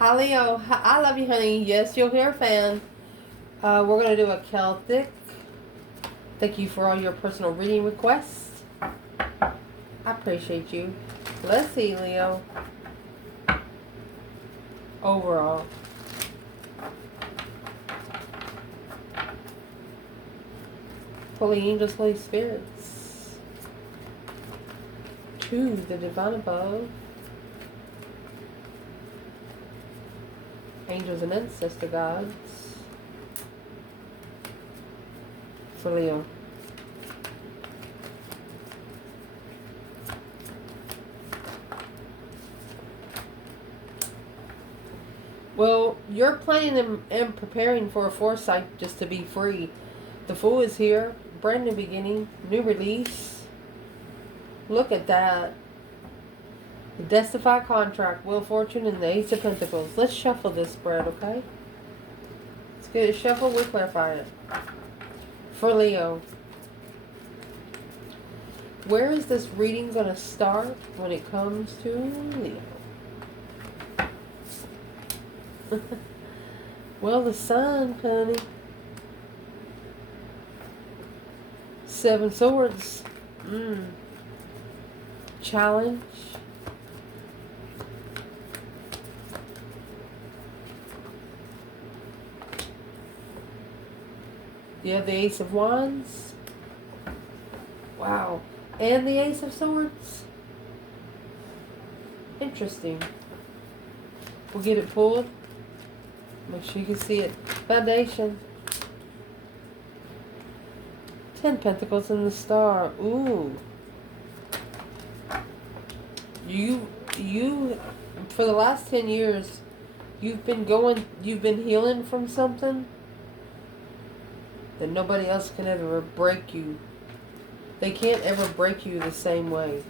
Hi Leo, I love you, honey. Yes, you'll hear a fan. We're going to do a Celtic. Thank you for all your personal reading requests. I appreciate you. Let's see, Leo. Overall. Holy angels, Holy spirits. To the divine above. Angels and ancestor gods. For Leo. Well, you're planning and preparing for a foresight just to be free. The Fool is here. Brand new beginning. New release. Look at that. The Destified Contract. Wheel of Fortune and the Ace of Pentacles. Let's shuffle this spread, okay? Let's get it shuffled. We'll clarify it. For Leo. Where is this reading going to start when it comes to Leo? Well, the Sun, honey. 7 Swords. Challenge. You have the Ace of Wands. Wow. And the Ace of Swords. Interesting. We'll get it pulled. Make sure you can see it. Foundation. 10 Pentacles in the Star. Ooh. You, for the last 10 years, you've been healing from something that nobody else can ever break you. They can't ever break you the same way.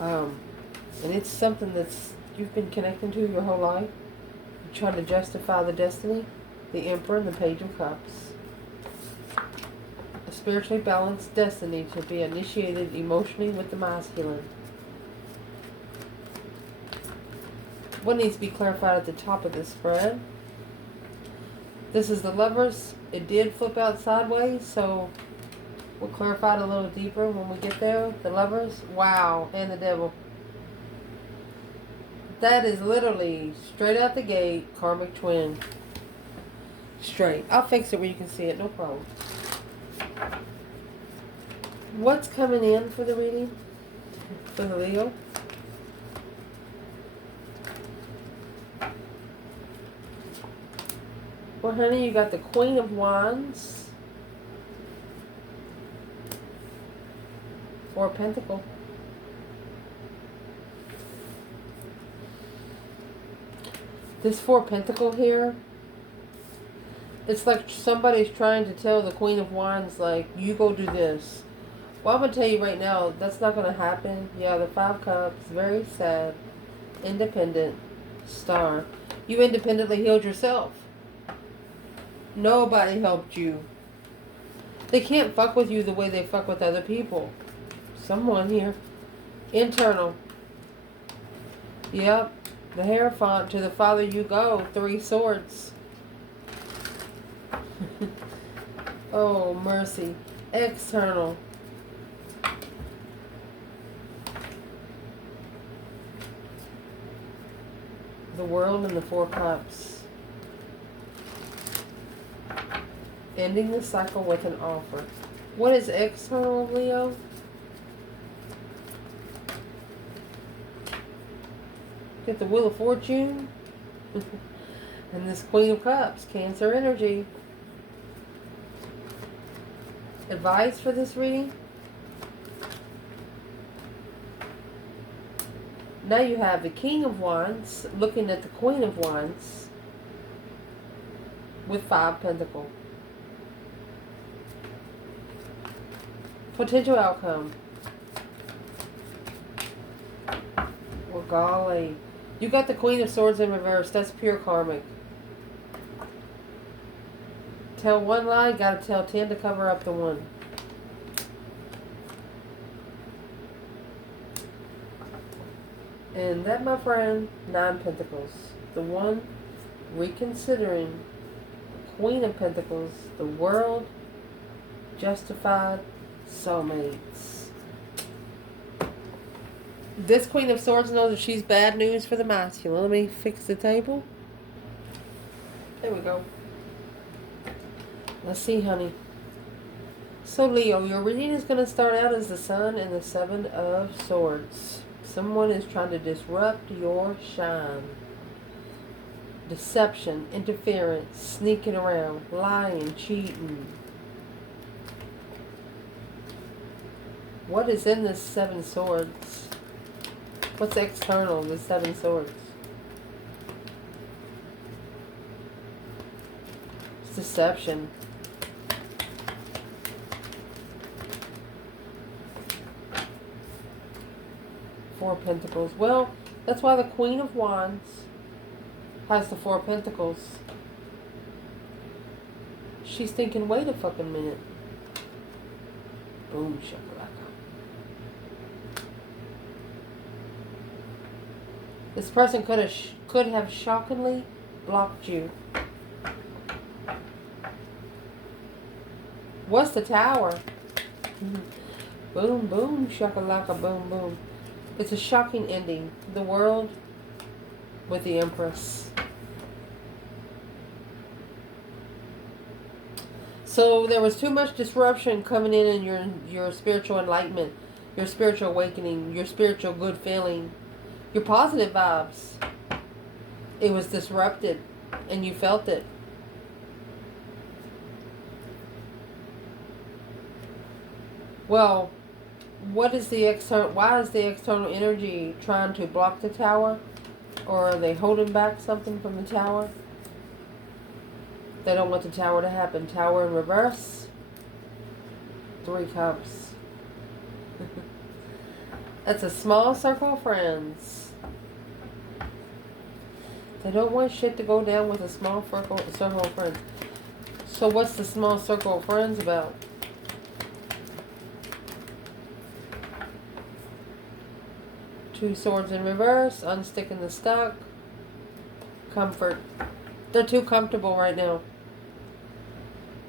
And it's something that's you've been connecting to your whole life. You're trying to justify the destiny, the Emperor, and the Page of Cups. A spiritually balanced destiny to be initiated emotionally with the masculine. What needs to be clarified at the top of this spread? This is the Lovers. It did flip out sideways, so we'll clarify it a little deeper when we get there. The Lovers. Wow. And the Devil. That is literally straight out the gate, Karmic twin. Straight. I'll fix it where you can see it. No problem. What's coming in for the reading? For the Leo? Well, honey, you got the Queen of Wands. 4 Pentacle. This 4 Pentacle here, it's like somebody's trying to tell the Queen of Wands, like, you go do this. Well, I'm going to tell you right now, that's not going to happen. Yeah, the 5 Cups, very sad. Independent. Star. You independently healed yourself. Nobody helped you. They can't fuck with you the way they fuck with other people. Someone here. Internal. Yep. The Hierophant, to the Father you go. 3 Swords. Oh, mercy. External. The World and the 4 Cups. Ending the cycle with an offer. What is external, Leo? Get the Wheel of Fortune. And this Queen of Cups. Cancer energy. Advice for this reading? Now you have the King of Wands looking at the Queen of Wands with 5 Pentacles. Potential outcome. Well, golly. You got the Queen of Swords in reverse. That's pure karmic. Tell one lie, gotta tell 10 to cover up the one. And that, my friend, 9 Pentacles. The one reconsidering. Queen of Pentacles. The world. Justified. Soulmates. This Queen of Swords knows that she's bad news for the masculine. Let me fix the table. There we go. Let's see, honey. So, Leo, your reading is going to start out as the Sun and the Seven of Swords. Someone is trying to disrupt your shine. Deception, interference, sneaking around, lying, cheating. What is in this Seven Swords? What's external of the Seven Swords? It's deception. Four of Pentacles. Well, that's why the Queen of Wands has the Four of Pentacles. She's thinking, wait a fucking minute. Boom, shakalaka. This person could have shockingly blocked you. What's the Tower? Boom, boom, shakalaka, boom, boom. It's a shocking ending. The World with the Empress. So there was too much disruption coming in your spiritual enlightenment, your spiritual awakening, your spiritual good feeling, your positive vibes. It was disrupted and you felt it. Well, what is the external? Why is the external energy trying to block the Tower? Or are they holding back something from the Tower? They don't want the Tower to happen. Tower in reverse. Three Cups. That's a small circle of friends. They don't want shit to go down with a small circle of friends. So what's the small circle of friends about? Two Swords in reverse, unsticking the stuck. Comfort. They're too comfortable right now.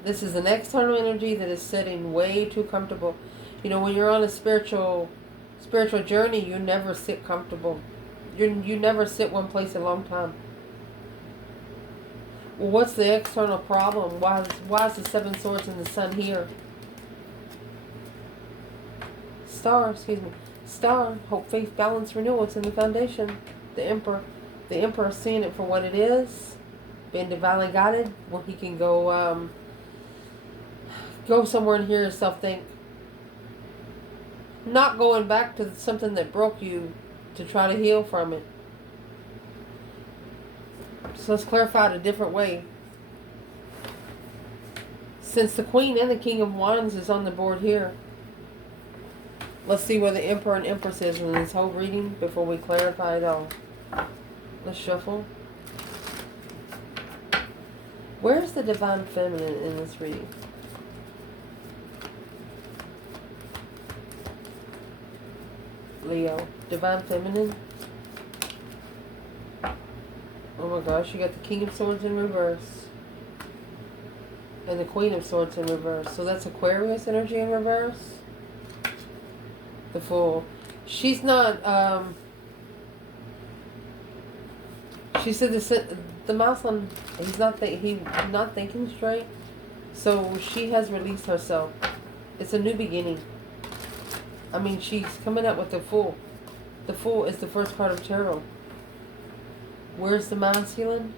This is an external energy that is sitting way too comfortable. You know, when you're on a spiritual journey, you never sit comfortable. You never sit one place a long time. Well, what's the external problem? Why is the Seven Swords and the Sun here? Star, excuse me. Star, hope, faith, balance, renewal. It's in the foundation. The Emperor. The Emperor seeing it for what it is. Being divinely guided. Where he can go somewhere and hear yourself think. Not going back to something that broke you to try to heal from it. So let's clarify it a different way. Since the Queen and the King of Wands is on the board here. Let's see where the Emperor and Empress is in this whole reading before we clarify it all. Let's shuffle. Where's the Divine Feminine in this reading? Leo. Divine Feminine. Oh my gosh, you got the King of Swords in reverse. And the Queen of Swords in reverse. So that's Aquarius energy in reverse. The Fool. She's not, she said the Muslim, he's not thinking straight. So she has released herself. It's a new beginning. I mean, she's coming up with the Fool. The Fool is the first card of tarot. Where's the masculine?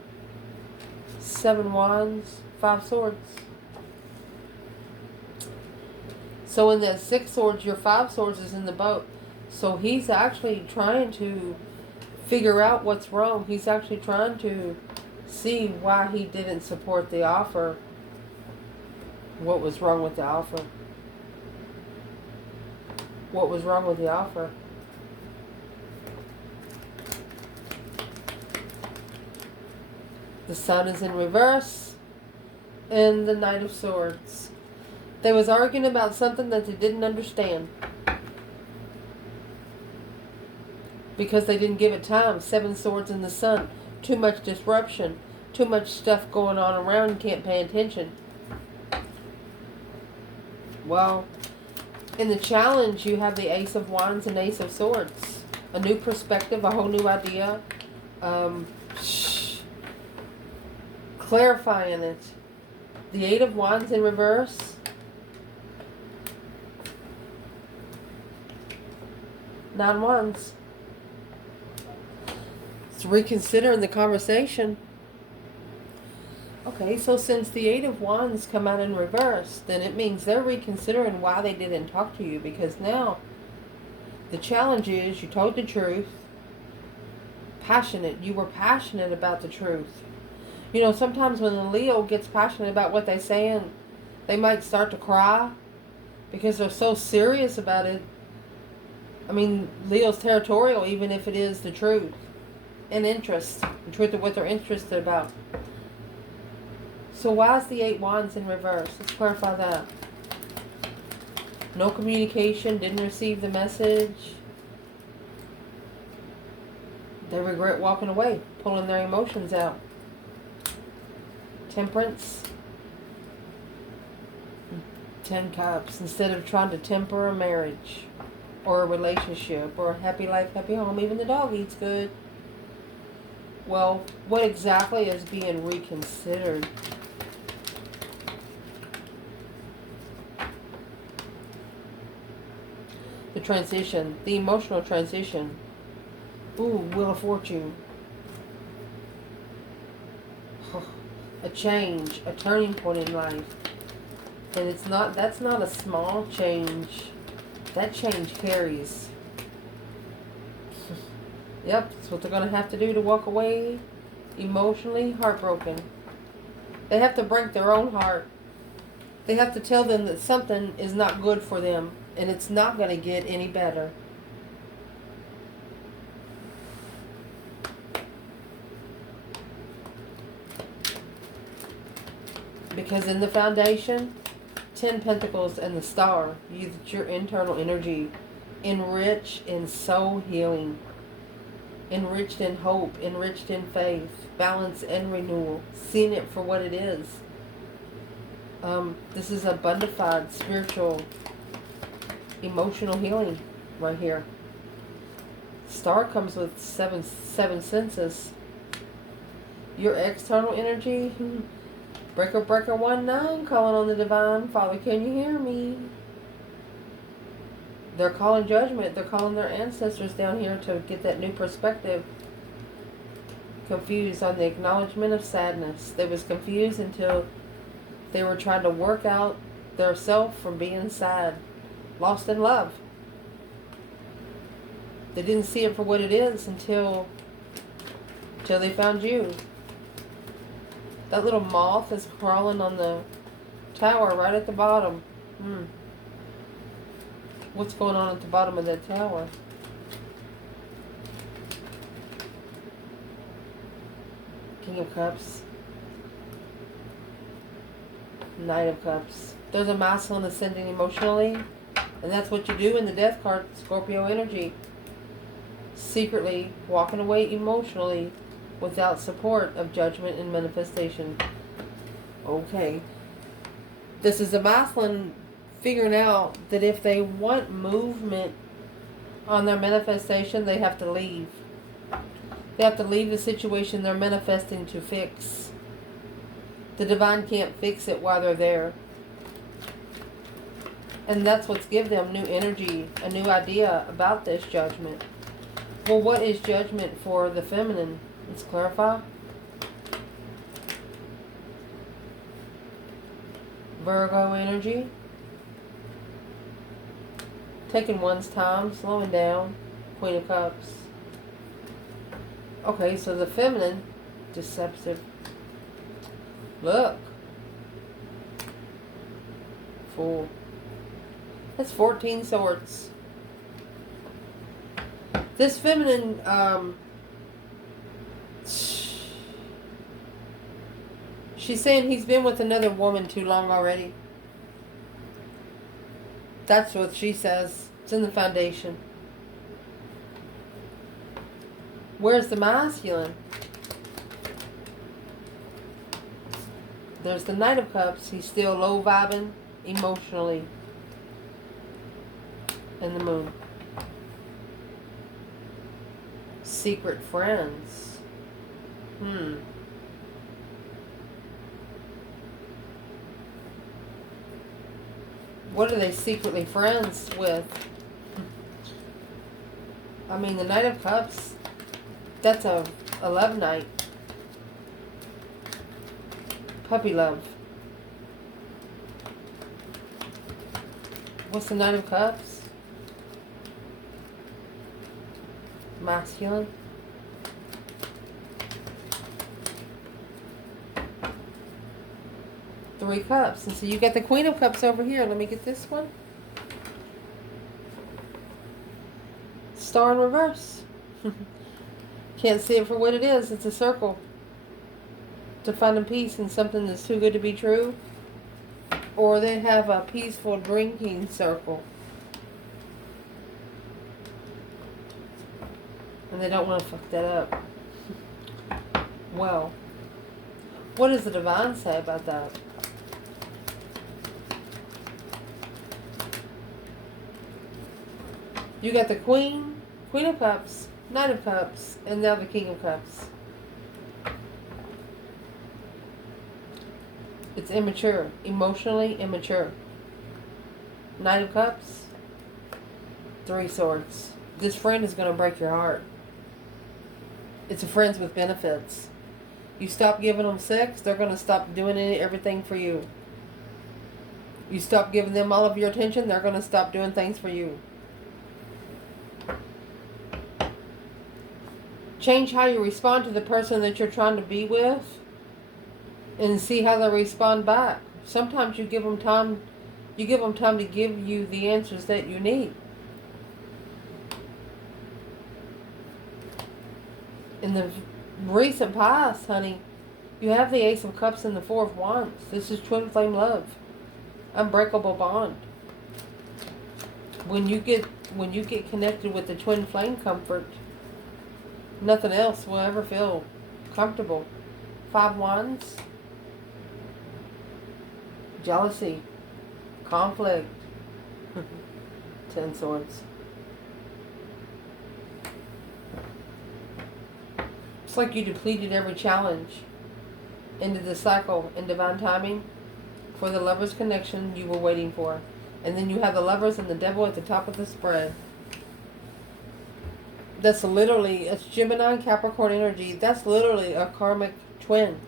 Seven Wands, Five Swords. So in that Six Swords, your Five Swords is in the boat. So he's actually trying to figure out what's wrong. He's actually trying to see why he didn't support the offer. What was wrong with the offer? What was wrong with the offer? The Sun is in reverse. And the Knight of Swords. They was arguing about something that they didn't understand. Because they didn't give it time. Seven Swords in the Sun. Too much disruption. Too much stuff going on around, you can't pay attention. Well, in the challenge, you have the Ace of Wands and Ace of Swords. A new perspective, a whole new idea. Clarifying it. The Eight of Wands in reverse. Nine Wands. It's reconsidering the conversation. Okay, so since the Eight of Wands come out in reverse, then it means they're reconsidering why they didn't talk to you. Because now, the challenge is you told the truth. Passionate. You were passionate about the truth. You know, sometimes when a Leo gets passionate about what they're saying, they might start to cry because they're so serious about it. I mean, Leo's territorial, even if it is the truth and interest. The truth of what they're interested about. So why is the Eight Wands in reverse? Let's clarify that. No communication, didn't receive the message. They regret walking away, pulling their emotions out. Temperance. 10 Cups. Instead of trying to temper a marriage or a relationship or a happy life, happy home, even the dog eats good. Well, what exactly is being reconsidered? The transition, the emotional transition. Ooh, Wheel of Fortune. A change, a turning point in life. And that's not a small change. That change carries. Yep, that's what they're going to have to do to walk away emotionally heartbroken. They have to break their own heart. They have to tell them that something is not good for them. And it's not going to get any better. Because in the foundation, 10 Pentacles and the Star, your internal energy, enriched in soul healing, enriched in hope, enriched in faith, balance and renewal, seeing it for what it is. This is a bona fide spiritual, emotional healing right here. Star comes with seven senses. Your external energy, breaker 19, calling on the divine. Father, can you hear me? They're calling judgment. They're calling their ancestors down here to get that new perspective. Confused on the acknowledgement of sadness. They was confused until they were trying to work out their self from being sad. Lost in love. They didn't see it for what it is until they found you. That little moth is crawling on the tower right at the bottom. What's going on at the bottom of that tower? King of Cups. Knight of Cups. There's a masculine ascending emotionally. And that's what you do in the Death card, Scorpio energy. Secretly walking away emotionally without support of judgment and manifestation. Okay. This is a masculine figuring out that if they want movement on their manifestation, they have to leave. They have to leave the situation they're manifesting to fix. The divine can't fix it while they're there. And that's what's give them new energy, a new idea about this judgment. Well, what is judgment for the feminine? Let's clarify. Virgo energy. Taking one's time, slowing down. Queen of Cups. Okay, so the feminine, deceptive. Look. Fool. That's 14 swords. This feminine, she's saying he's been with another woman too long already. That's what she says. It's in the foundation. Where's the masculine? There's the Knight of Cups. He's still low vibing emotionally. And the Moon. Secret friends. What are they secretly friends with? I mean, the Knight of Cups, that's a love knight. Puppy love. What's the Knight of Cups? Masculine. Three Cups. And so you got the Queen of Cups over here. Let me get this one. Star in reverse. Can't see it for what it is. It's a circle. To find a peace in something that's too good to be true. Or they have a peaceful drinking circle. And they don't want to fuck that up. Well, what does the Divine say about that? You got the Queen of Cups, Knight of Cups, and now the King of Cups. It's immature, emotionally immature. Knight of Cups, Three Swords. This friend is going to break your heart. It's a friends with benefits. You stop giving them sex, they're going to stop doing everything for you. You stop giving them all of your attention, they're going to stop doing things for you. Change how you respond to the person that you're trying to be with and see how they respond back. Sometimes you give them time to give you the answers that you need. In the recent past, honey, you have the Ace of Cups and the Four of Wands. This is twin flame love. Unbreakable bond. When you get connected with the twin flame comfort, nothing else will ever feel comfortable. Five Wands. Jealousy. Conflict. 10 Swords. It's like you depleted every challenge into the cycle in divine timing for the Lovers connection you were waiting for. And then you have the Lovers and the Devil at the top of the spread. That's literally, it's Gemini, Capricorn energy. That's literally a karmic twin.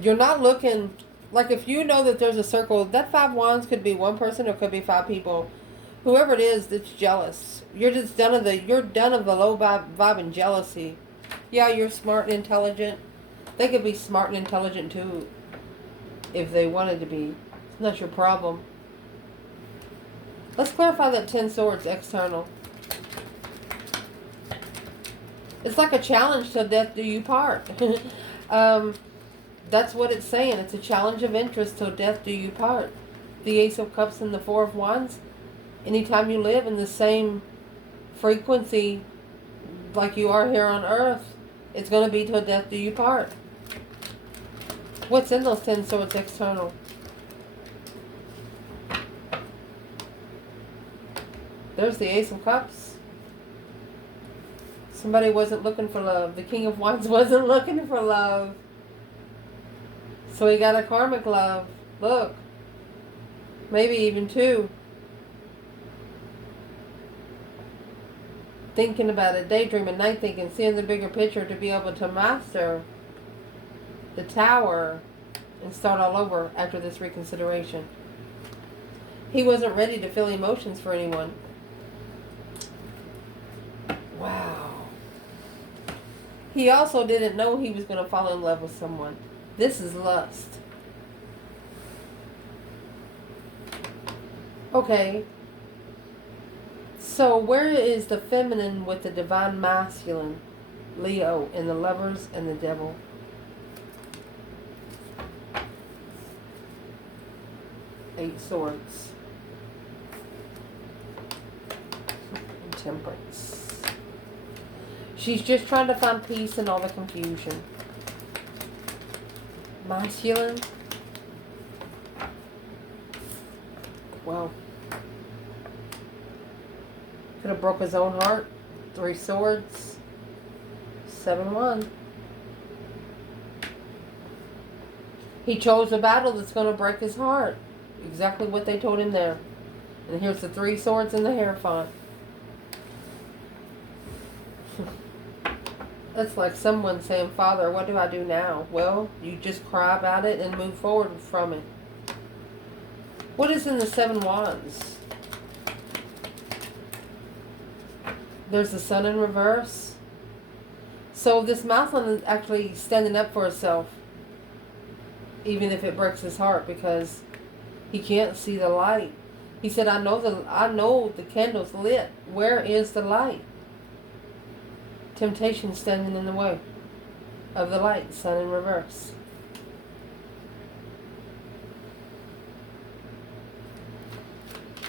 You're not looking, like if you know that there's a circle, that Five Wands could be one person or could be five people. Whoever it is that's jealous. You're done of the low vibe and jealousy. Yeah, you're smart and intelligent. They could be smart and intelligent too, if they wanted to be. It's not your problem. Let's clarify that 10 Swords external. It's like a challenge till death do you part. That's what it's saying. It's a challenge of interest till death do you part. The Ace of Cups and the Four of Wands. Anytime you live in the same frequency like you are here on Earth, it's going to be till death do you part. What's in those 10 Swords external? There's the Ace of Cups. Somebody wasn't looking for love. The King of Wands wasn't looking for love. So he got a karmic love. Look. Maybe even two. Thinking about it, daydreaming, night thinking, seeing the bigger picture to be able to master the Tower and start all over after this reconsideration. He wasn't ready to feel emotions for anyone. Wow. He also didn't know he was going to fall in love with someone. This is lust. Okay. So where is the feminine with the divine masculine? Leo and the Lovers and the Devil. Eight Swords. And Temperance. She's just trying to find peace in all the confusion. Masculine. Wow. Could have broke his own heart. 3 swords. 7-1. He chose a battle that's going to break his heart. Exactly what they told him there. And here's the 3 swords in the Hierophant. That's like someone saying, Father, what do I do now? Well, you just cry about it and move forward from it. What is in the 7 wands? There's the Sun in reverse. So this Mousland is actually standing up for herself. Even if it breaks his heart, because he can't see the light. He said, I know the candle's lit. Where is the light? Temptation standing in the way of the light. Sun in reverse.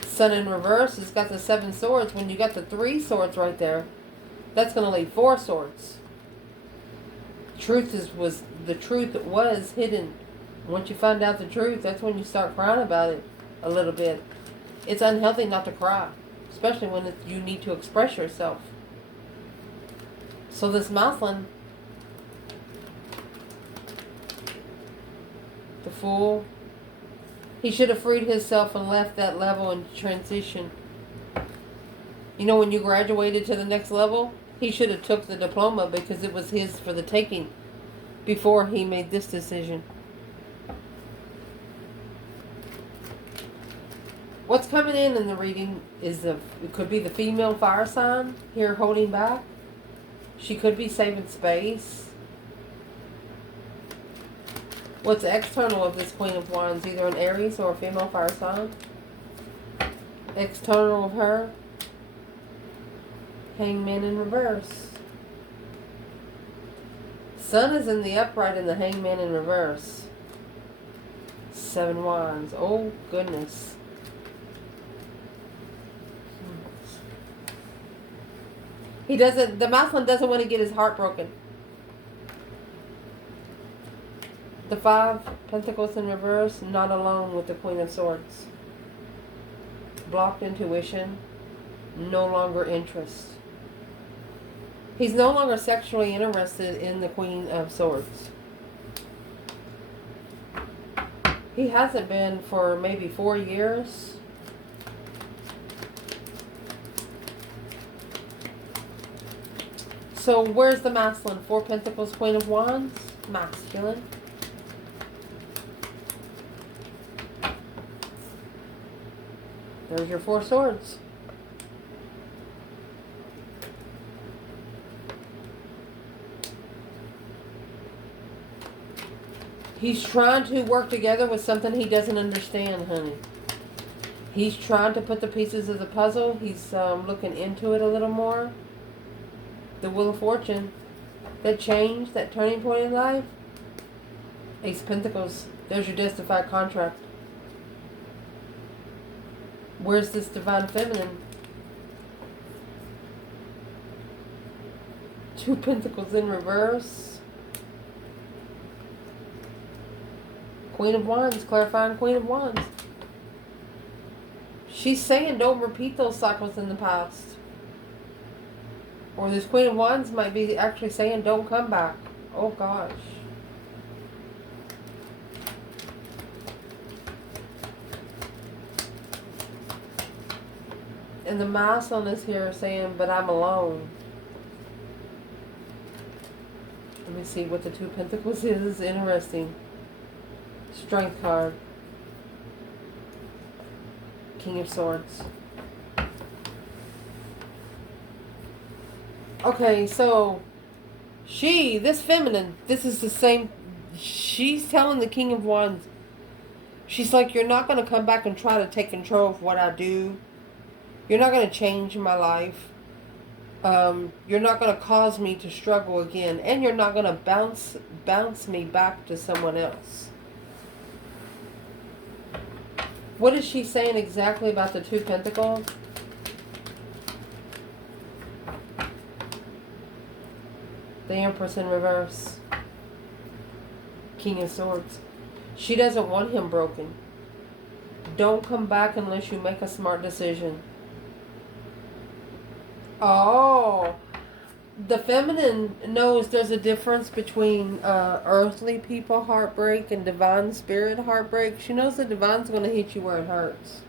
Sun in reverse has got the 7 swords. When you got the 3 swords right there, that's going to leave 4 swords. The truth was hidden. Once you find out the truth, that's when you start crying about it a little bit. It's unhealthy not to cry, especially when you need to express yourself. So this Mousland, the Fool, he should have freed himself and left that level and transition. You know, when you graduated to the next level, he should have took the diploma because it was his for the taking before he made this decision. What's coming in the reading is it could be the female fire sign here holding back. She could be saving space. What's external of this Queen of Wands? Either an Aries or a female fire sign. External of her. Hangman in reverse. Sun is in the upright and the Hangman in reverse. 7 wands. Oh, goodness. The Mousland doesn't want to get his heart broken. The 5 Pentacles in reverse, not alone with the Queen of Swords. Blocked intuition, no longer interest. He's no longer sexually interested in the Queen of Swords. He hasn't been for maybe 4 years. So where's the masculine? 4 Pentacles, Queen of Wands, masculine. There's your 4 swords. He's trying to work together with something he doesn't understand, honey. He's trying to put the pieces of the puzzle. He's looking into it a little more. The Wheel of Fortune. That change, that turning point in life. Ace of Pentacles. There's your justified contract. Where's this Divine Feminine? 2 Pentacles in reverse. Queen of Wands, clarifying Queen of Wands. She's saying don't repeat those cycles in the past. Or this Queen of Wands might be actually saying don't come back. Oh gosh. And the Masculine is here saying, but I'm alone. Let me see what the 2 Pentacles is. Interesting. Strength card. King of Swords. Okay, so this feminine, this is the same. She's telling the King of Wands, she's like, you're not going to come back and try to take control of what I do. You're not going to change my life. You're not going to cause me to struggle again. And you're not going to bounce me back to someone else. What is she saying exactly about the 2 Pentacles? The Empress in reverse. King of Swords. She doesn't want him broken. Don't come back unless you make a smart decision. Oh, the feminine knows there's a difference between earthly people heartbreak and divine spirit heartbreak. She knows the divine's going to hit you where it hurts.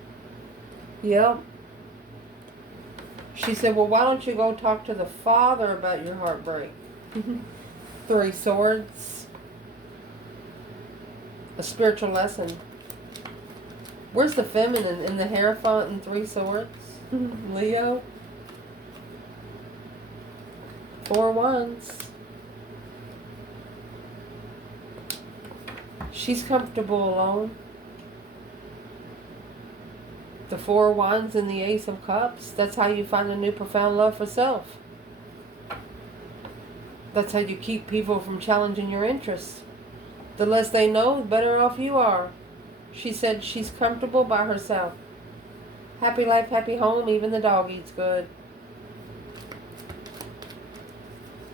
Yep. She said, well, why don't you go talk to the Father about your heartbreak? 3 Swords. A spiritual lesson. Where's the feminine? In the Hierophant and 3 Swords? Leo. 4 Wands. She's comfortable alone. The 4 Wands and the Ace of Cups. That's how you find a new profound love for self. That's how you keep people from challenging your interests. The less they know, the better off you are. She said she's comfortable by herself. Happy life, happy home, even the dog eats good.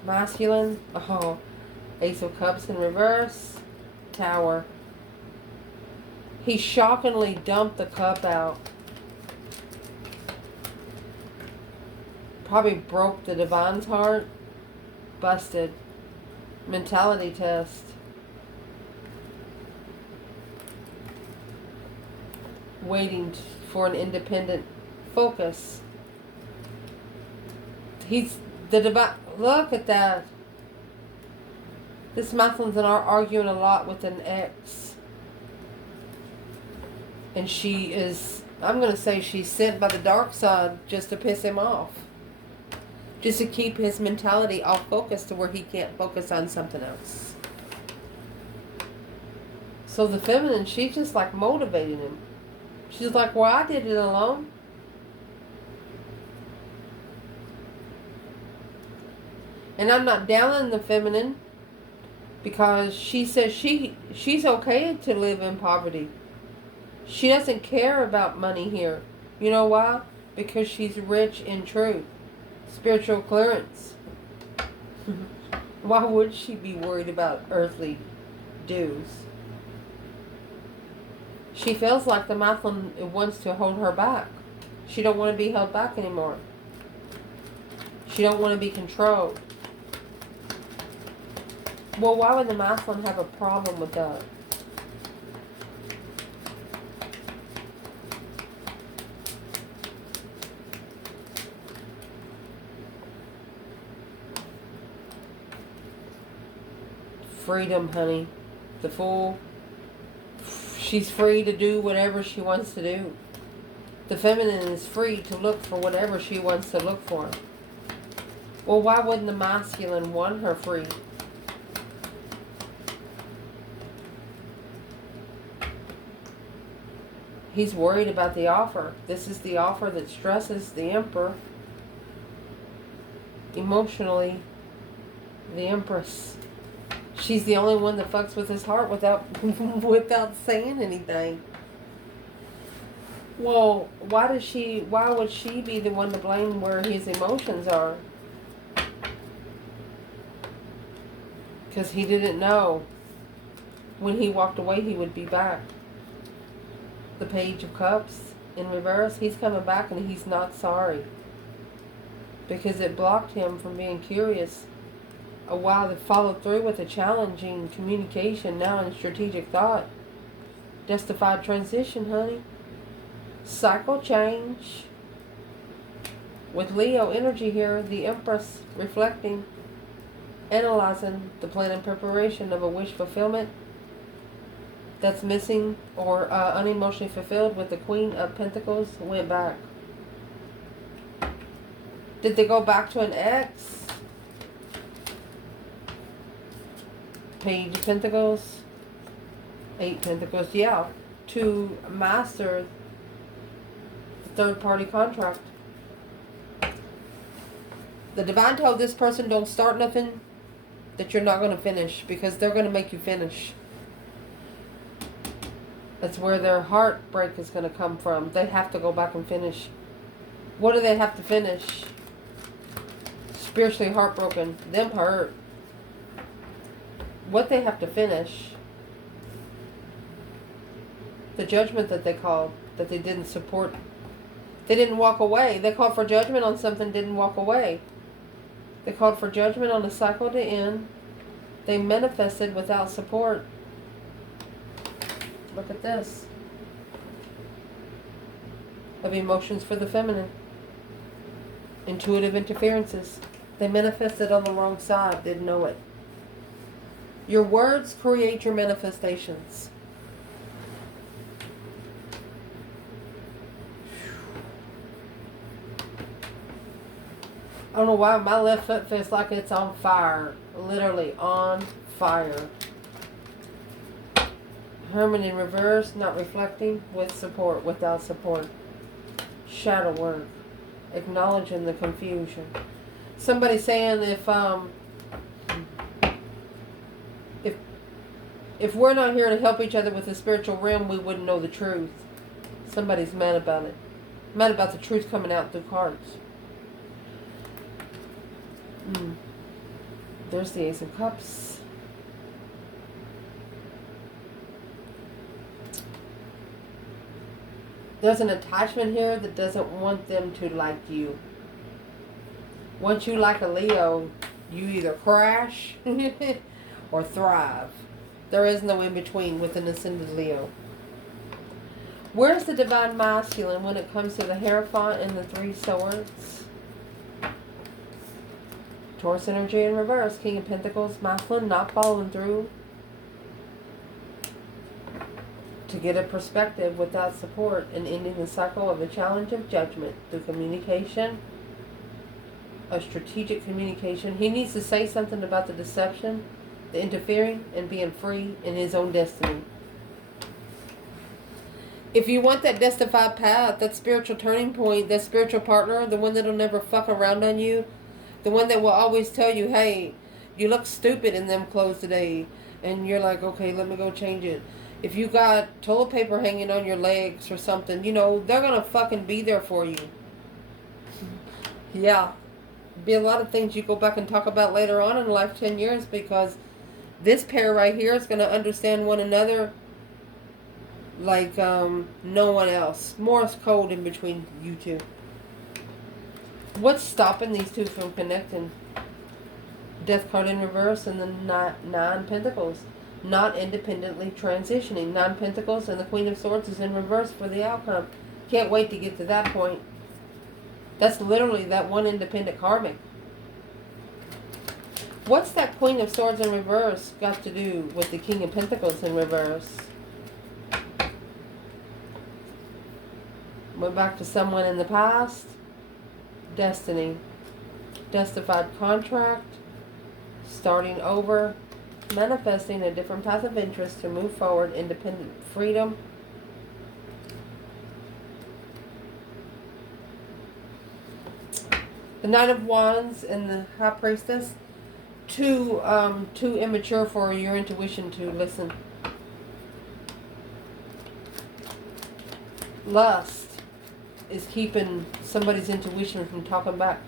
Masculine. Oh, Ace of Cups in reverse. Tower. He shockingly dumped the cup out. Probably broke the divine's heart. Busted. Mentality test. Waiting for an independent focus. He's the divine. Look at that. This masculine's arguing a lot with an ex. And she is, I'm going to say she's sent by the dark side just to piss him off. Just to keep his mentality off focus to where he can't focus on something else. So the feminine, she's just like motivating him. She's like, well, I did it alone. And I'm not downing the feminine because she says she's okay to live in poverty. She doesn't care about money here. You know why? Because she's rich in truth. Spiritual clearance. Why would she be worried about earthly dues? She feels like the masculine wants to hold her back. She don't want to be held back anymore. She don't want to be controlled. Well, why would the masculine have a problem with that? Freedom, honey. The Fool. She's free to do whatever she wants to do. The feminine is free to look for whatever she wants to look for. Well, why wouldn't the masculine want her free? He's worried about the offer. This is the offer that stresses the Emperor. Emotionally, the Empress. She's the only one that fucks with his heart without saying anything. Well, why would she be the one to blame where his emotions are? Because he didn't know when he walked away he would be back. The Page of Cups in reverse, he's coming back and he's not sorry. Because it blocked him from being curious. A while to follow through with a challenging communication, now in strategic thought. Justified transition, honey. Cycle change. With Leo energy here, the Empress reflecting, analyzing the plan and preparation of a wish fulfillment that's missing or unemotionally fulfilled with the Queen of Pentacles went back. Did they go back to an ex? Page of Pentacles, 8 Pentacles, yeah, to master the third-party contract. The divine told this person, don't start nothing that you're not going to finish, because they're going to make you finish. That's where their heartbreak is going to come from. They have to go back and finish. What do they have to finish? Spiritually heartbroken. Them hurt. What they have to finish The judgment that they called, that they didn't support. They didn't walk away. They called for judgment on something, didn't walk away. They called for judgment on a cycle to end. They manifested without support. Look at this. Of emotions for the feminine. Intuitive interferences. They manifested on the wrong side, didn't know it. Your words create your manifestations. I don't know why my left foot feels like it's on fire. Literally on fire. Hermit in reverse, not reflecting, with support, without support. Shadow work. Acknowledging the confusion. Somebody saying if we're not here to help each other with the spiritual realm, we wouldn't know the truth. Somebody's mad about it. Mad about the truth coming out through cards. There's the Ace of Cups. There's an attachment here that doesn't want them to like you. Once you like a Leo, you either crash or thrive. There is no in between with an ascended Leo. Where's the divine masculine when it comes to the Hierophant and the Three Swords? Taurus energy in reverse. King of Pentacles, masculine, not following through. To get a perspective without support and ending the cycle of a challenge of judgment through communication. A strategic communication. He needs to say something about the deception, the interfering, and being free in his own destiny. If you want that destified path, that spiritual turning point, that spiritual partner, the one that'll never fuck around on you, the one that will always tell you, hey, you look stupid in them clothes today, and you're like, okay, let me go change it. If you got toilet paper hanging on your legs or something, you know, they're going to fucking be there for you. Yeah. Be a lot of things you go back and talk about later on in life, 10 years, because this pair right here is going to understand one another like no one else. Morse code in between you two. What's stopping these two from connecting? Death card in reverse and the Nine Pentacles. Not independently transitioning. Nine Pentacles and the Queen of Swords is in reverse for the outcome. Can't wait to get to that point. That's literally that one independent karmic. What's that Queen of Swords in reverse got to do with the King of Pentacles in reverse? Went back to someone in the past. Destiny. Justified contract. Starting over. Manifesting a different path of interest to move forward. Independent freedom. The Knight of Wands and the High Priestess. Too immature for your intuition to listen. Lust is keeping somebody's intuition from talking back.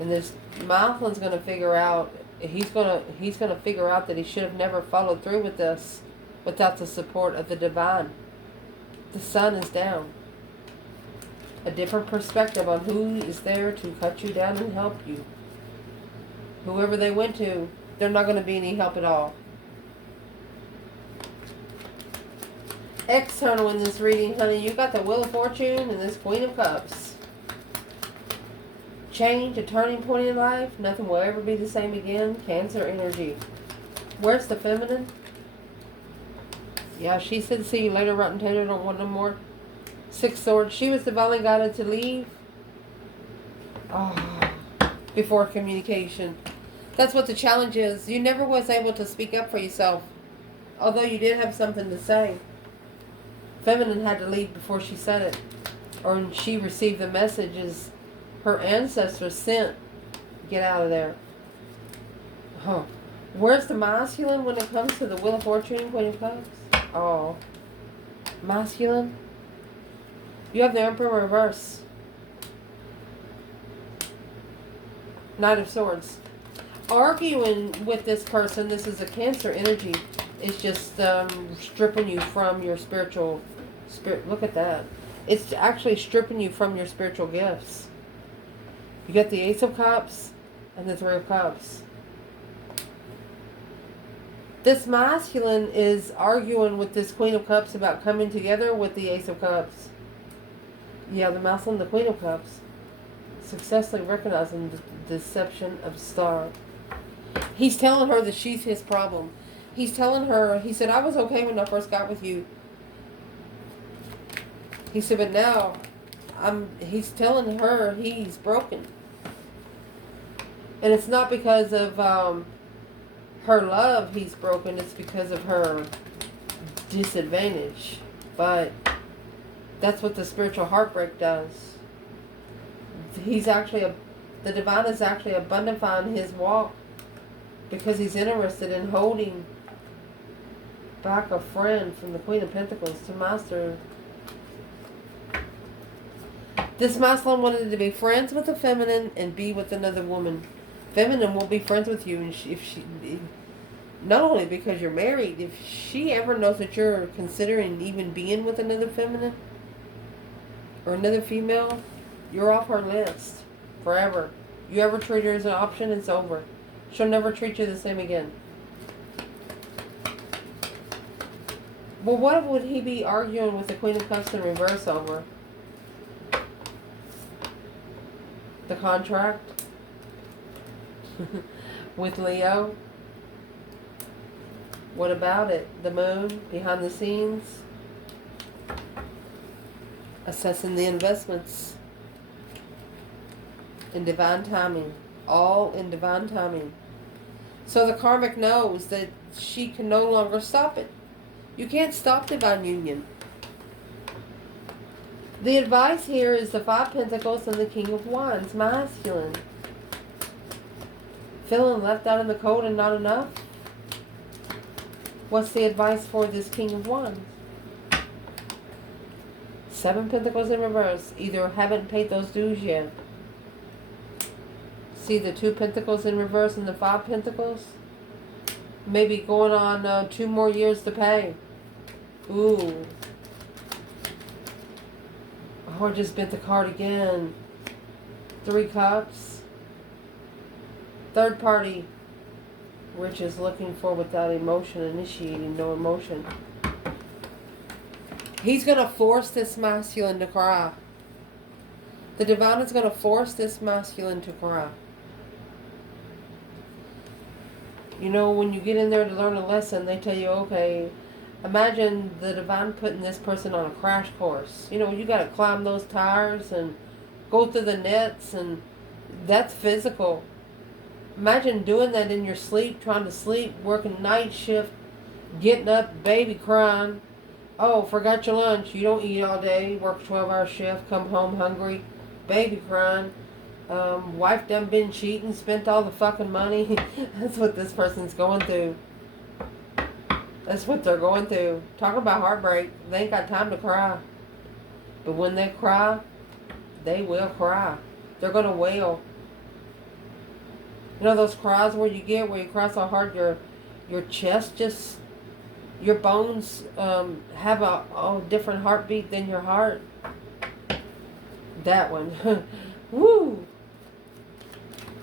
And this Malcolm's going to figure out, he's going to figure out that he should have never followed through with this without the support of the divine. The sun is down. A different perspective on who is there to cut you down and help you. Whoever they went to, they're not going to be any help at all. External in this reading, honey, you got the Wheel of Fortune and this Queen of Cups. Change, a turning point in life. Nothing will ever be the same again. Cancer energy. Where's the feminine? Yeah, she said, see you later, rotten tater, don't want no more. Six Swords. She was divinely guided to leave. Oh, before communication. That's what the challenge is. You never was able to speak up for yourself. Although you did have something to say. Feminine had to leave before she said it. Or she received the messages her ancestors sent. Get out of there. Huh. Where's the masculine when it comes to the Wheel of Fortune, Queen of Cups? Oh. Masculine? You have the Emperor reverse. Knight of Swords. Arguing with this person, this is a Cancer energy, is just stripping you from your spiritual spirit. Look at that. It's actually stripping you from your spiritual gifts. You get the Ace of Cups and the Three of Cups. This masculine is arguing with this Queen of Cups about coming together with the Ace of Cups. Yeah, the masculine, the Queen of Cups. Successfully recognizing the deception of Star. He's telling her that she's his problem. He's telling her, he said, I was okay when I first got with you. He said, but now, he's telling her he's broken. And it's not because of her love he's broken, it's because of her disadvantage. But that's what the spiritual heartbreak does. The divine is actually abundifying his walk because he's interested in holding back a friend from the Queen of Pentacles to master. This masculine wanted to be friends with the feminine and be with another woman. Feminine will be friends with you, and if she, not only because you're married, if she ever knows that you're considering even being with another feminine or another female, you're off her list forever. You ever treat her as an option, it's over. She'll never treat you the same again. Well, what would he be arguing with the Queen of Cups in reverse over? The contract? With Leo? What about it? The moon? Behind the scenes? Assessing the investments. In divine timing. All in divine timing. So the karmic knows that she can no longer stop it. You can't stop divine union. The advice here is the Five Pentacles and the King of Wands, masculine. Feeling left out in the cold and not enough? What's the advice for this King of Wands? Seven Pentacles in reverse. Either haven't paid those dues yet. See the Two Pentacles in reverse and the Five Pentacles? Maybe going on 2 more years to pay. Ooh. Oh, I just bent the card again. 3 Cups. Third party. Which is looking for without emotion, initiating no emotion. He's going to force this masculine to cry. The divine is going to force this masculine to cry. You know, when you get in there to learn a lesson, they tell you, okay, imagine the divine putting this person on a crash course. You know, you got to climb those tires and go through the nets, and that's physical. Imagine doing that in your sleep, trying to sleep, working night shift, getting up, baby crying. Oh, forgot your lunch. You don't eat all day, work 12-hour shift, come home hungry, baby crying. Wife done been cheating, spent all the fucking money. That's what this person's going through. That's what they're going through. Talking about heartbreak. They ain't got time to cry. But when they cry, they will cry. They're going to wail. You know those cries where you cry so hard your chest just, your bones have a different heartbeat than your heart? That one. Woo!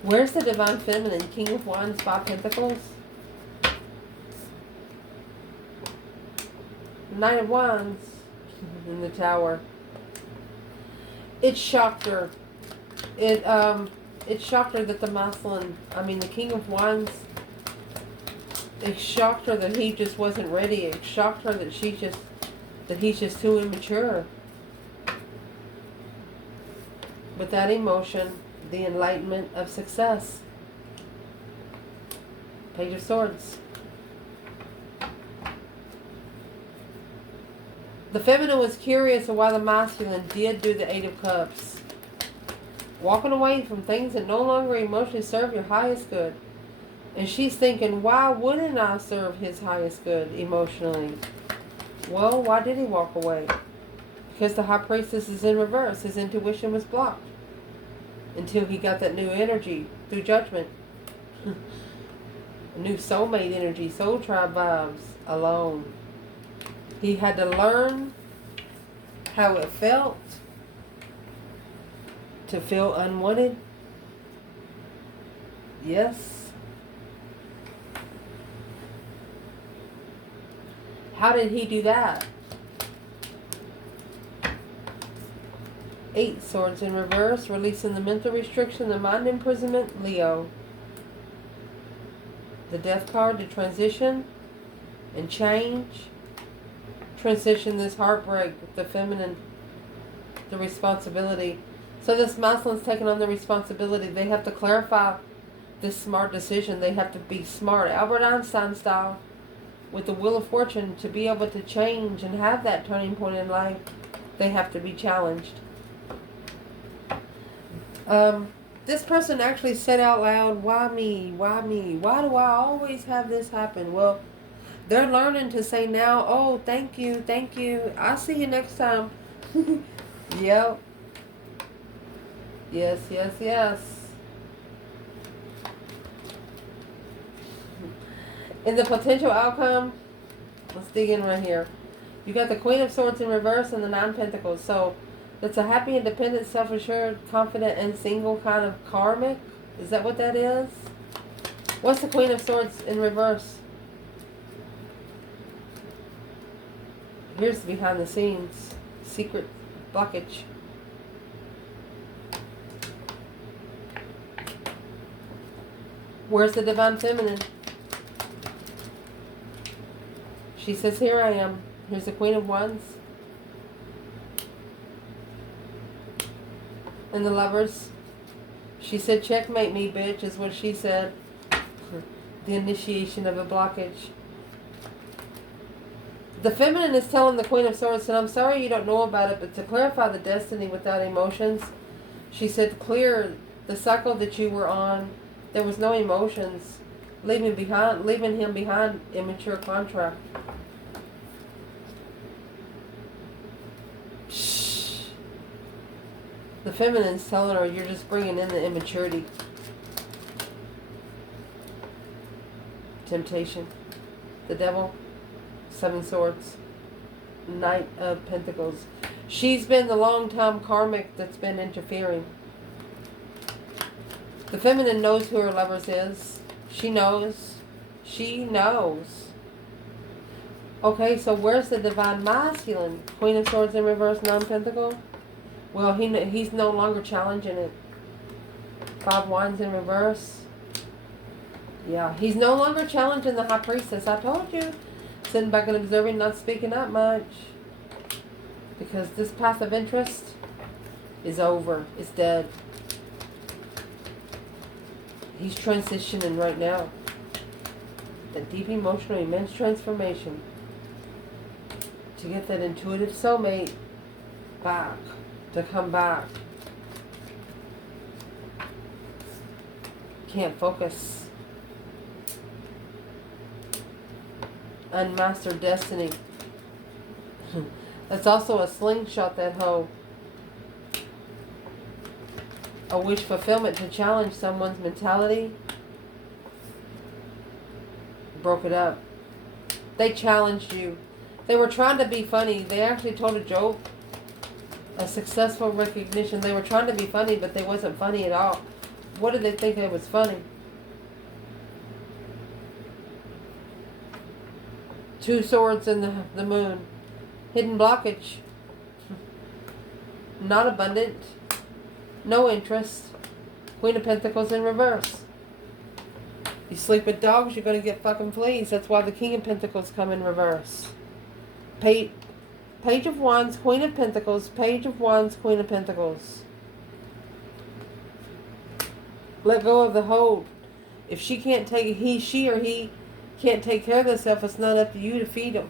Where's the divine feminine? King of Wands, 5 Pentacles. Knight of Wands in the Tower. It shocked her. It shocked her that the King of Wands, it shocked her that he just wasn't ready. It shocked her that he's just too immature. But that emotion, the enlightenment of success. Page of Swords. The feminine was curious of why the masculine did do the 8 of Cups. Walking away from things that no longer emotionally serve your highest good. And she's thinking, why wouldn't I serve his highest good emotionally? Well, why did he walk away? Because the High Priestess is in reverse. His intuition was blocked. Until he got that new energy through judgment. New soulmate energy, soul tribe vibes, alone. He had to learn how it felt to feel unwanted. Yes. How did he do that? 8 swords in reverse, releasing the mental restriction, the mind imprisonment, Leo. The death card to transition and change. Transition this heartbreak, the feminine, the responsibility. So this masculine's taking on the responsibility. They have to clarify this smart decision. They have to be smart, Albert Einstein style, with the wheel of fortune, to be able to change and have that turning point in life. They have to be challenged. This person actually said out loud, why me? Why me? Why do I always have this happen? Well, they're learning to say now, oh, thank you, thank you. I'll see you next time. Yep. Yes, yes, yes. In the potential outcome, let's dig in right here. You got the Queen of Swords in reverse and the 9 Pentacles. So that's a happy, independent, self-assured, confident, and single kind of karmic. Is that what that is? What's the Queen of Swords in reverse? Here's the behind the scenes. Secret blockage. Where's the Divine Feminine? She says, here I am. Here's the Queen of Wands. And the Lovers. She said, checkmate me, bitch, is what she said. The initiation of a blockage. The Feminine is telling the Queen of Swords, and I'm sorry you don't know about it, but to clarify the destiny without emotions, she said, clear the cycle that you were on. There was no emotions. Leaving him behind, immature contract. Shh. The Feminine's telling her, you're just bringing in the immaturity. Temptation. The Devil. 7 Swords. Knight of Pentacles. She's been the long-time karmic that's been interfering. The Feminine knows who her lovers is. She knows. She knows. Okay, so where's the Divine Masculine? Queen of Swords in reverse, 9 Pentacle. Well, he's no longer challenging it. 5 Wands in reverse. Yeah, he's no longer challenging the High Priestess. I told you. Sitting back and observing, not speaking up much. Because this path of interest is over. It's dead. He's transitioning right now. That deep emotional, immense transformation. To get that intuitive soulmate back. To come back. Can't focus. Unmastered destiny. That's also a slingshot, that hoe. A wish fulfillment to challenge someone's mentality. Broke it up. They challenged you. They were trying to be funny. They actually told a joke. A successful recognition. They were trying to be funny, but they wasn't funny at all. What did they think it was funny? 2 Swords in the Moon. Hidden blockage. Not abundant. No interest. Queen of Pentacles in reverse. You sleep with dogs, you're going to get fucking fleas. That's why the King of Pentacles come in reverse. Page of Wands, Queen of Pentacles. Page of Wands, Queen of Pentacles. Let go of the hold. If she can't take it, she or he can't take care of themselves, it's not up to you to feed them.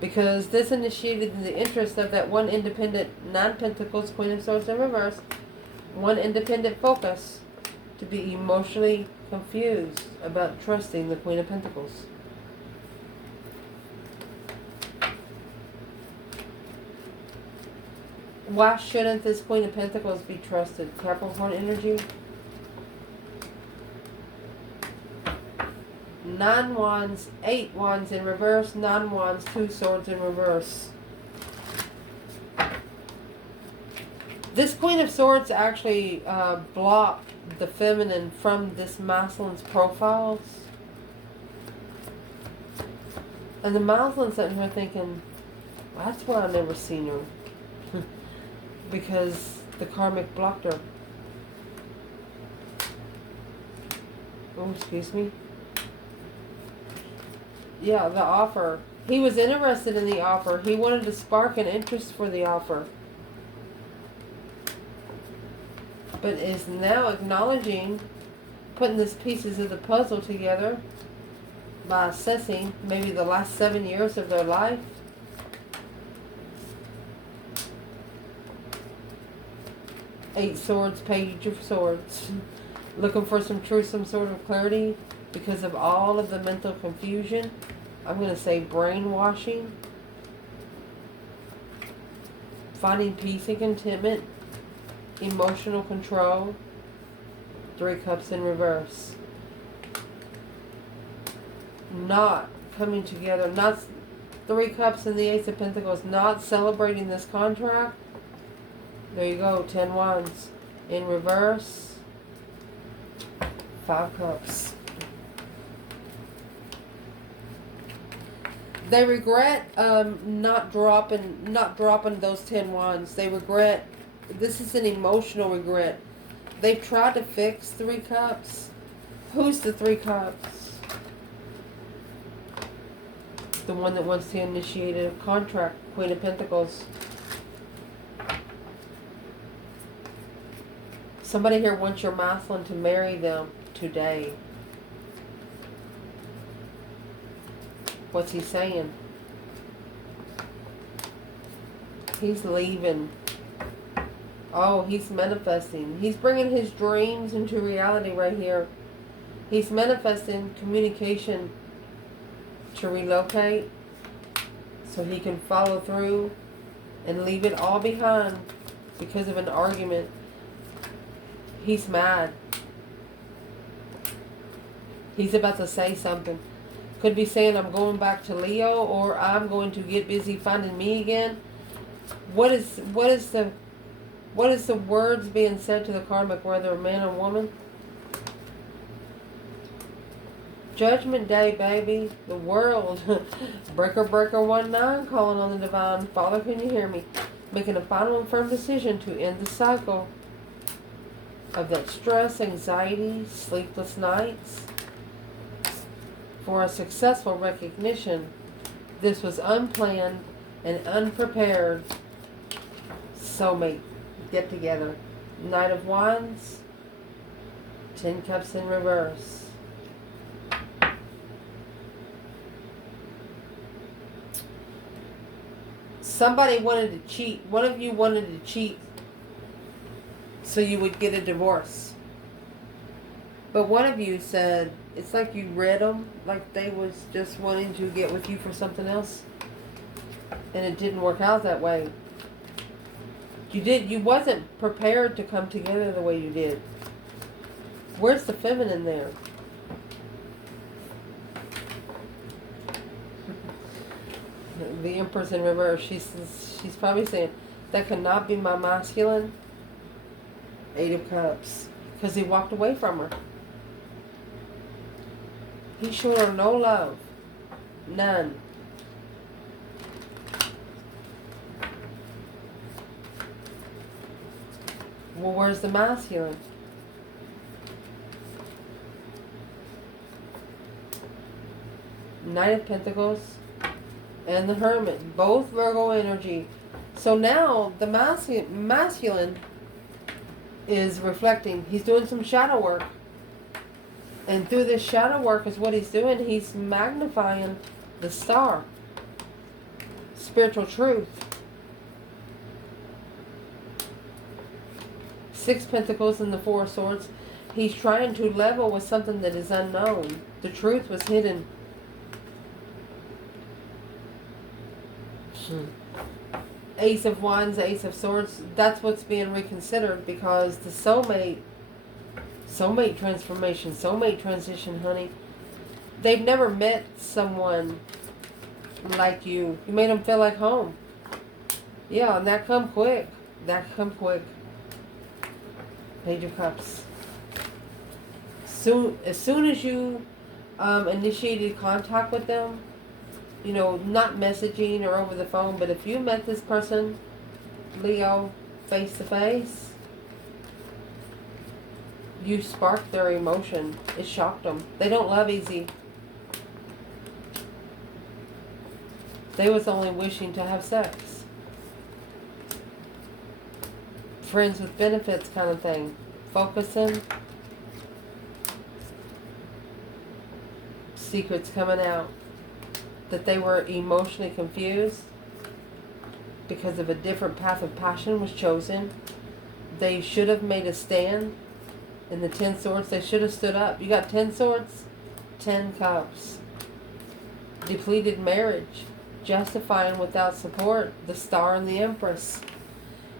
Because this initiated in the interest of that one independent 9 Pentacles, Queen of Swords in reverse. One independent focus to be emotionally confused about trusting the Queen of Pentacles. Why shouldn't this Queen of Pentacles be trusted? Capricorn energy. 9 wands, 8 wands in reverse, 9 wands, 2 swords in reverse. This Queen of Swords actually blocked the feminine from this masculine's profiles. And the masculine's sitting here thinking, well, that's why I never seen her. Because the karmic blocked her. Oh, excuse me. Yeah, the offer. He was interested in the offer. He wanted to spark an interest for the offer. But is now acknowledging, putting these pieces of the puzzle together by assessing maybe the last 7 years of their life. Eight Swords, Page of Swords. Looking for some truth, some sort of clarity because of all of the mental confusion. I'm going to say brainwashing. Finding peace and contentment. Emotional control. 3 Cups in reverse. Not coming together. Not 3 Cups and the Ace of Pentacles. Not celebrating this contract. There you go. 10 Wands in reverse. 5 Cups. They regret not dropping those 10 Wands. They regret. This is an emotional regret. They've tried to fix 3 Cups. Who's the 3 Cups? The one that wants to initiate a contract. Queen of Pentacles. Somebody here wants your masculine to marry them today. What's he saying? He's leaving. Oh, he's manifesting. He's bringing his dreams into reality right here. He's manifesting communication to relocate so he can follow through and leave it all behind because of an argument. He's mad. He's about to say something. Could be saying, I'm going back to Leo, or I'm going to get busy finding me again. What is the words being said to the karmic, whether a man or woman? Judgment Day, baby. The world. Breaker 19 calling on the divine. Father, can you hear me? Making a final and firm decision to end the cycle of that stress, anxiety, sleepless nights. For a successful recognition, this was unplanned and unprepared. Soulmate get together. Knight of Wands, 10 Cups in reverse. Somebody wanted to cheat. One of you wanted to cheat so you would get a divorce. But one of you said, it's like you read them, like they was just wanting to get with you for something else. And it didn't work out that way. You wasn't prepared to come together the way you did. Where's the feminine there? The Empress in reverse. She's probably saying, that could not be my masculine. 8 of Cups. Because he walked away from her. He showed her no love. None. Well, where's the masculine? Knight of Pentacles and the Hermit. Both Virgo energy. So now the masculine is reflecting. He's doing some shadow work. And through this shadow work is what he's doing. He's magnifying the star. Spiritual truth. 6 Pentacles and the 4 of Swords. He's trying to level with something that is unknown. The truth was hidden. Ace of Wands, Ace of Swords. That's what's being reconsidered because the soulmate transformation, soulmate transition, honey. They've never met someone like you. You made them feel like home. Yeah, and that come quick. That come quick. Page of Cups. As soon as you initiated contact with them, you know, not messaging or over the phone, but if you met this person, Leo, face to face, you sparked their emotion. It shocked them. They don't love easy. They was only wishing to have sex. Friends with benefits kind of thing. Focusing. Secrets coming out. That they were emotionally confused because of a different path of passion was chosen. They should have made a stand. In the 10 swords, they should have stood up. You got 10 swords, 10 cups. Depleted marriage. Justifying without support. The Star and the Empress.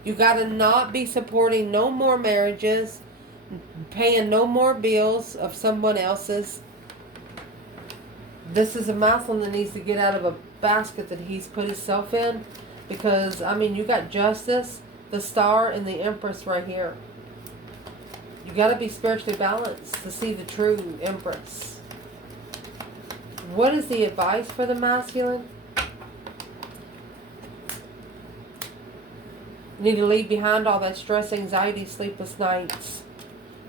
You got to not be supporting no more marriages. Paying no more bills of someone else's. This is a masculine that needs to get out of a basket that he's put himself in. Because, I mean, you got Justice, the Star, and the Empress right here. You got to be spiritually balanced to see the true Empress. What is the advice for the masculine? You need to leave behind all that stress, anxiety, sleepless nights.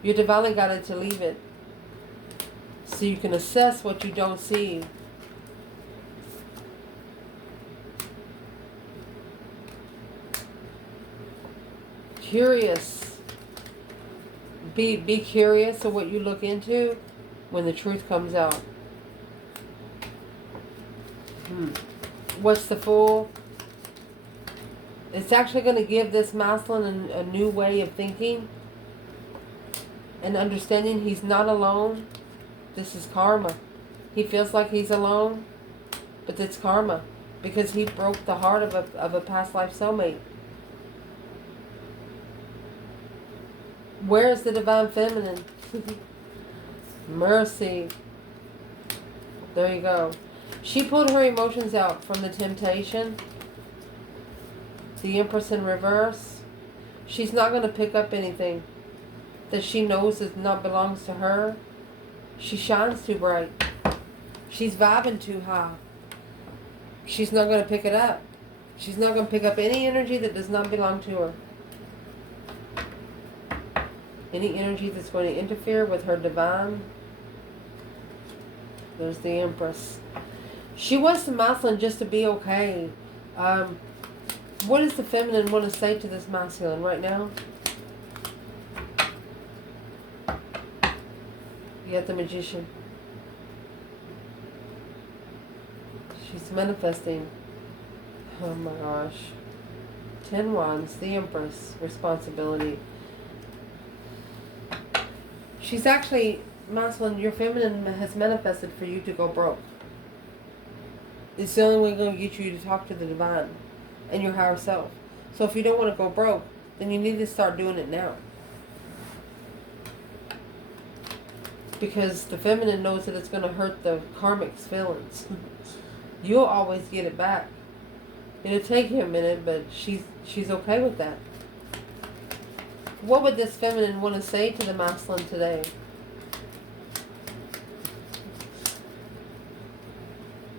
You're divinely guided to leave it. So you can assess what you don't see. Curious. Be curious of what you look into when the truth comes out. What's the Fool? It's actually going to give this masculine a new way of thinking and understanding he's not alone. This is karma. He feels like he's alone, but it's karma because he broke the heart of a past life soulmate. Where is the divine feminine? Mercy. There you go. She pulled her emotions out from the temptation. The Empress in reverse. She's not going to pick up anything that she knows does not belongs to her. She shines too bright. She's vibing too high. She's not going to pick it up. She's not going to pick up any energy that does not belong to her. Any energy that's going to interfere with her divine. There's the Empress. She wants the masculine just to be okay. What does the feminine want to say to this masculine right now? You got the Magician. She's manifesting. Oh my gosh. 10 Wands, the Empress, responsibility. She's actually, masculine, your feminine has manifested for you to go broke. It's the only way going to get you to talk to the divine and your higher self. So if you don't want to go broke, then you need to start doing it now. Because the feminine knows that it's going to hurt the karmic's feelings. You'll always get it back. It'll take you a minute, but she's okay with that. What would this feminine want to say to the masculine today?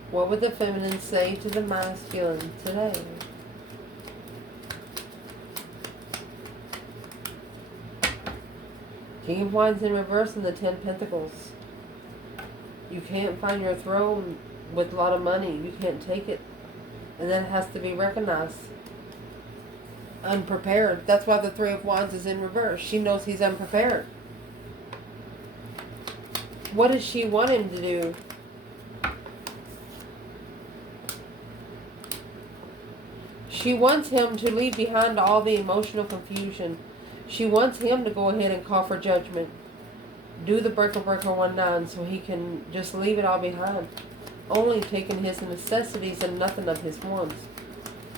What would the feminine say to the masculine today? King of Wands in reverse and the 10 Pentacles. You can't find your throne with a lot of money. You can't take it. And that has to be recognized. Unprepared. That's why the 3 of Wands is in reverse. She knows he's unprepared. What does she want him to do? She wants him to leave behind all the emotional confusion. She wants him to go ahead and call for judgment. Do the breaker 19 so he can just leave it all behind. Only taking his necessities and nothing of his wants.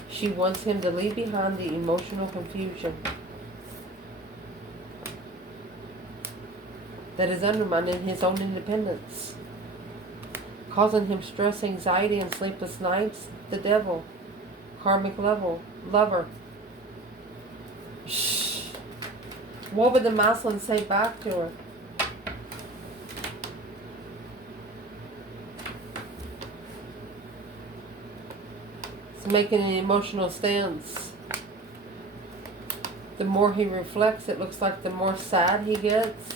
She wants him to leave behind the emotional confusion that is undermining his own independence. causing him stress, anxiety, and sleepless nights. The devil. Karmic lover. Shh. What would the masculine say back to her? It's making an emotional stance. The more he reflects, it looks like the more sad he gets.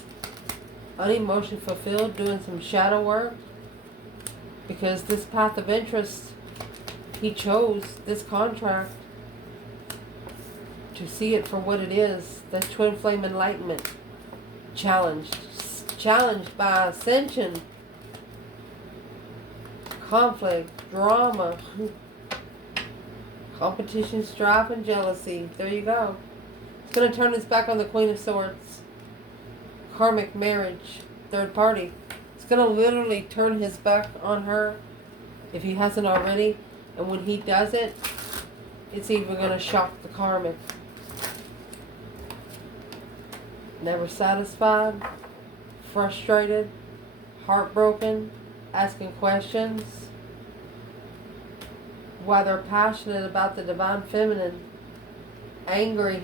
Unemotion fulfilled, doing some shadow work. Because this path of interest, he chose this contract to see it for what it is. The twin flame enlightenment. Challenged by ascension, conflict, drama, competition, strife, and jealousy. There you go. It's going to turn his back on the Queen of Swords. Karmic marriage, third party. It's going to literally turn his back on her if he hasn't already. And when he does it, it's even going to shock the karmic. Never satisfied, frustrated, heartbroken, asking questions. Why they're passionate about the divine feminine. Angry.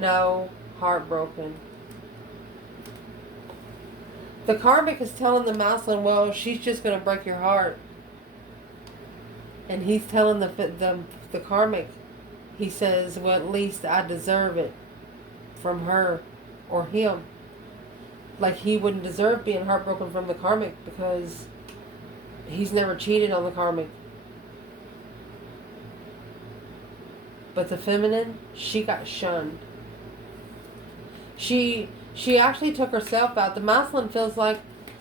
No, heartbroken. The karmic is telling the masculine, well, she's just going to break your heart. And he's telling the karmic, he says, well, at least I deserve it from her or him. Like he wouldn't deserve being heartbroken from the karmic because he's never cheated on the karmic. But the feminine, she got shunned. She actually took herself out. The masculine feels like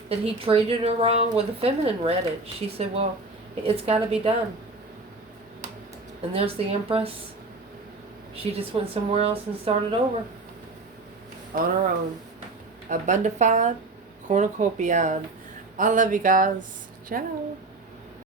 that he treated her wrong. Well, the feminine read it. She said, well, it's got to be done. And there's the Empress. She just went somewhere else and started over. On her own. Abundified, cornucopiad. I love you guys. Ciao.